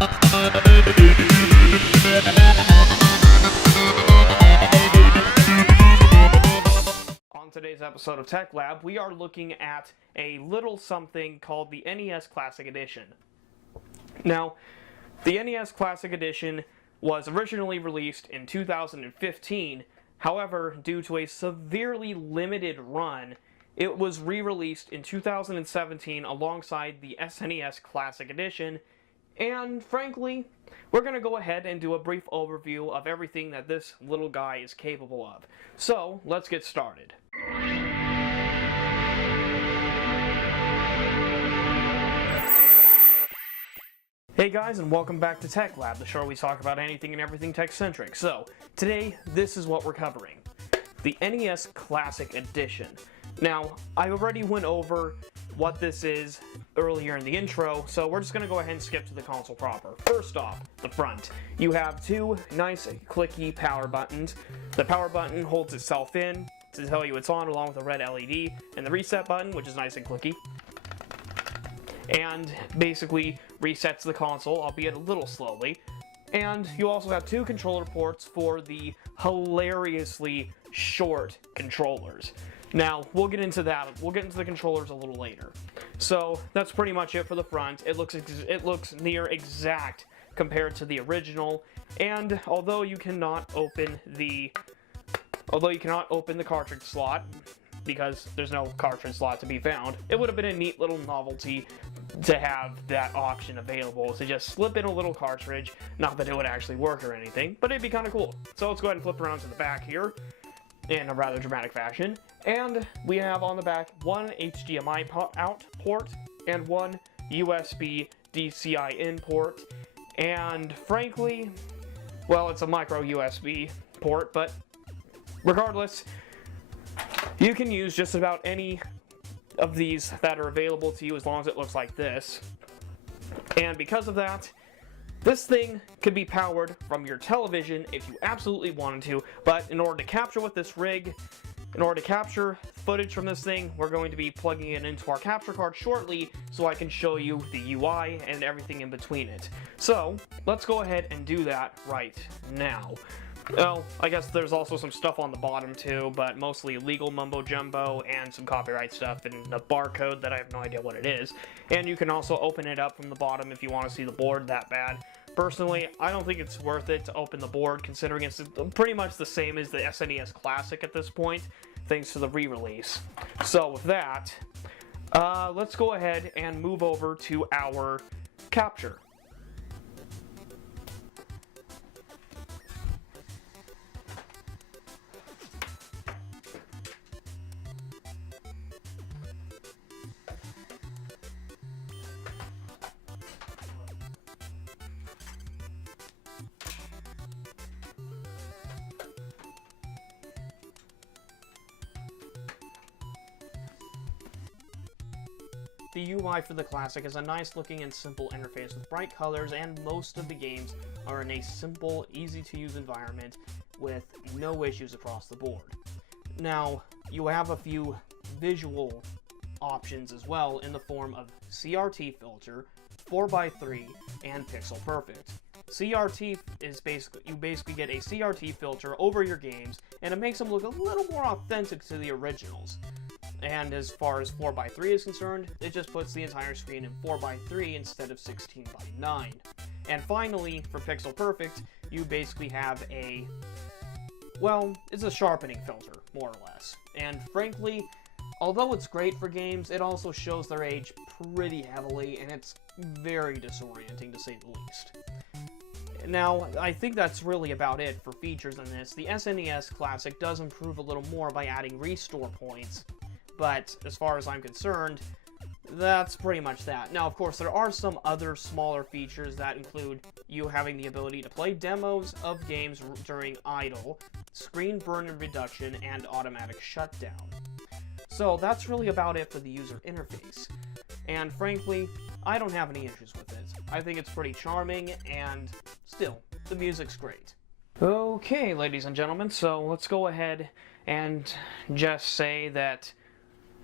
On today's episode of Tech Lab, we are looking at a little something called the NES Classic Edition. Now, the NES Classic Edition was originally released in 2015. However, due to a severely limited run, it was re-released in 2017 alongside the SNES Classic Edition, and frankly, we're going to go ahead and do a brief overview of everything that this little guy is capable of. So, let's get started. Hey guys, and welcome back to Tech Lab, the show where we talk about anything and everything tech-centric. So, today, this is what we're covering. The NES Classic Edition. Now, I already went over what this is earlier in the intro, so we're just going to go ahead and skip to the console proper. First off, the front. You have two nice clicky power buttons. The power button holds itself in to tell you it's on, along with a red LED, and the reset button, which is nice and clicky, and basically resets the console, albeit a little slowly. And you also have two controller ports for the hilariously short controllers. Now, we'll get into that. We'll get into the controllers a little later. So, that's pretty much it for the front. It looks near exact compared to the original, and although you cannot open the cartridge slot, because there's no cartridge slot to be found, it would have been a neat little novelty to have that option available, to just slip in a little cartridge. Not that it would actually work or anything, but it'd be kind of cool. So let's go ahead and flip around to the back here in a rather dramatic fashion. And we have on the back one HDMI out port and one USB DCI in port. And frankly, well, it's a micro USB port, but regardless, you can use just about any of these that are available to you as long as it looks like this. And because of that, this thing could be powered from your television if you absolutely wanted to, but in order to capture with this rig, in order to capture footage from this thing, we're going to be plugging it into our capture card shortly so I can show you the UI and everything in between it. So, let's go ahead and do that right now. Well, I guess there's also some stuff on the bottom too, but mostly legal mumbo-jumbo and some copyright stuff and a barcode that I have no idea what it is. And you can also open it up from the bottom if you want to see the board that bad. Personally, I don't think it's worth it to open the board, considering it's pretty much the same as the SNES Classic at this point, thanks to the re-release. So with that, let's go ahead and move over to our capture. The UI for the Classic is a nice looking and simple interface with bright colors, and most of the games are in a simple, easy to use environment with no issues across the board. Now, you have a few visual options as well in the form of CRT filter, 4x3, and pixel perfect. CRT is you basically get a CRT filter over your games, and it makes them look a little more authentic to the originals. And as far as 4x3 is concerned, it just puts the entire screen in 4x3 instead of 16:9. And finally, for Pixel Perfect, you basically have it's a sharpening filter, more or less. And frankly, although it's great for games, it also shows their age pretty heavily, and it's very disorienting to say the least. Now, I think that's really about it for features in this. The SNES Classic does improve a little more by adding restore points, but as far as I'm concerned, that's pretty much that. Now, of course, there are some other smaller features that include you having the ability to play demos of games during idle, screen burn reduction, and automatic shutdown. So that's really about it for the user interface. And frankly, I don't have any issues with it. I think it's pretty charming, and still, the music's great. Okay, ladies and gentlemen, so let's go ahead and just say that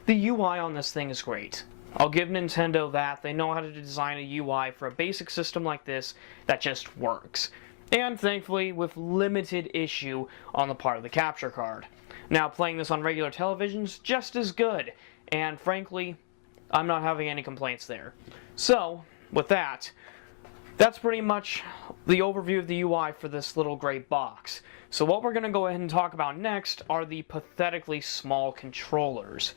the UI on this thing is great. I'll give Nintendo that. They know how to design a UI for a basic system like this that just works. And thankfully, with limited issue on the part of the capture card. Now, playing this on regular television's just as good, and frankly, I'm not having any complaints there. So, with that, that's pretty much the overview of the UI for this little gray box. So what we're going to go ahead and talk about next are the pathetically small controllers.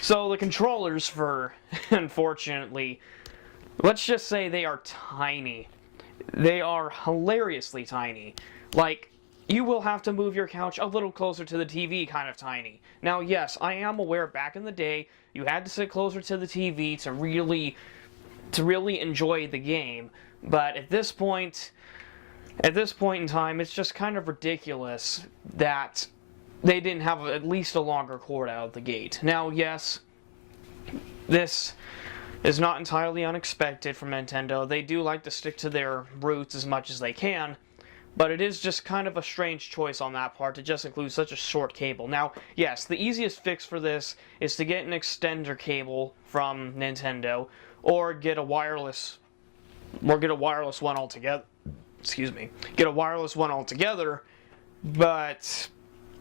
So the controllers for, unfortunately, let's just say they are tiny. They are hilariously tiny. Like, you will have to move your couch a little closer to the TV kind of tiny. Now, yes, I am aware back in the day, you had to sit closer to the TV to really enjoy the game. But at this point in time, it's just kind of ridiculous that they didn't have at least a longer cord out of the gate. Now, yes, this is not entirely unexpected from Nintendo. They do like to stick to their roots as much as they can, but it is just kind of a strange choice on that part to just include such a short cable. Now, yes, the easiest fix for this is to get an extender cable from Nintendo, or get a wireless one altogether. Excuse me. Get a wireless one altogether, but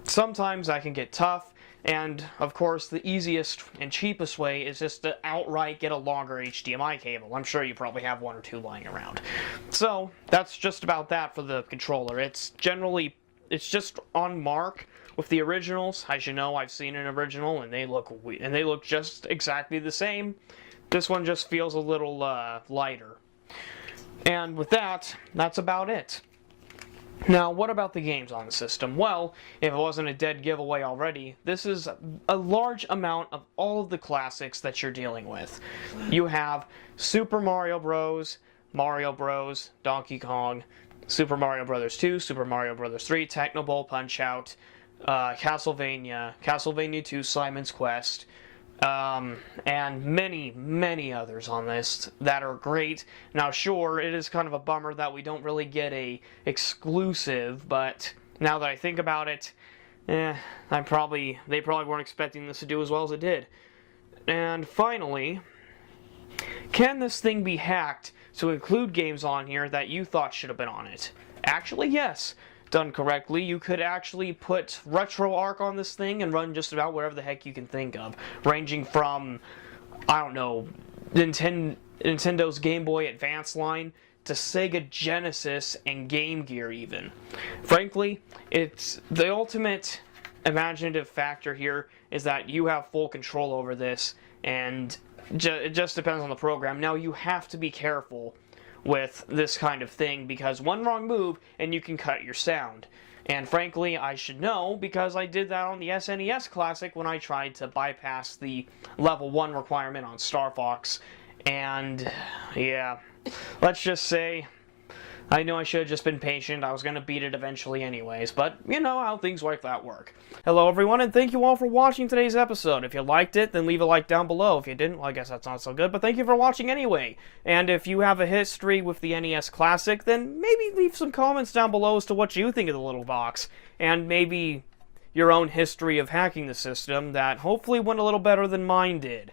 sometimes that can get tough, and of course the easiest and cheapest way is just to outright get a longer HDMI cable. I'm sure you probably have one or two lying around. So that's just about that for the controller. It's just on mark with the originals. As you know, I've seen an original and they look just exactly the same. This one just feels a little lighter. And with that, that's about it. Now, what about the games on the system? Well, if it wasn't a dead giveaway already, this is a large amount of all of the classics that you're dealing with. You have Super Mario Bros., Donkey Kong, Super Mario Bros. 2, Super Mario Bros. 3, Techno Bowl Punch-Out, Castlevania 2, Simon's Quest, and many, many others on this that are great. Now, sure, it is kind of a bummer that we don't really get a exclusive, but now that I think about it, they probably weren't expecting this to do as well as it did. And finally, can this thing be hacked to include games on here that you thought should have been on it? Actually, yes. Done correctly, you could actually put RetroArch on this thing and run just about whatever the heck you can think of, ranging from, I don't know, Nintendo's Game Boy Advance line to Sega Genesis and Game Gear even. Frankly, it's the ultimate imaginative factor here is that you have full control over this, and it just depends on the program. Now, you have to be careful with this kind of thing, because one wrong move and you can cut your sound. And frankly, I should know, because I did that on the SNES Classic when I tried to bypass the level 1 requirement on Star Fox. And yeah, let's just say I know I should have just been patient. I was going to beat it eventually anyways, but you know how things like that work. Hello everyone, and thank you all for watching today's episode. If you liked it, then leave a like down below. If you didn't, well, I guess that's not so good, but thank you for watching anyway. And if you have a history with the NES Classic, then maybe leave some comments down below as to what you think of the little box, and maybe your own history of hacking the system that hopefully went a little better than mine did.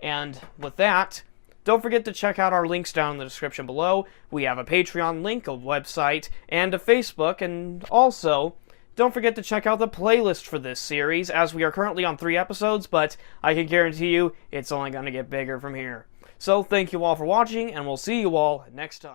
And with that, don't forget to check out our links down in the description below. We have a Patreon link, a website, and a Facebook, and also, don't forget to check out the playlist for this series, as we are currently on 3 episodes, but I can guarantee you it's only going to get bigger from here. So thank you all for watching, and we'll see you all next time.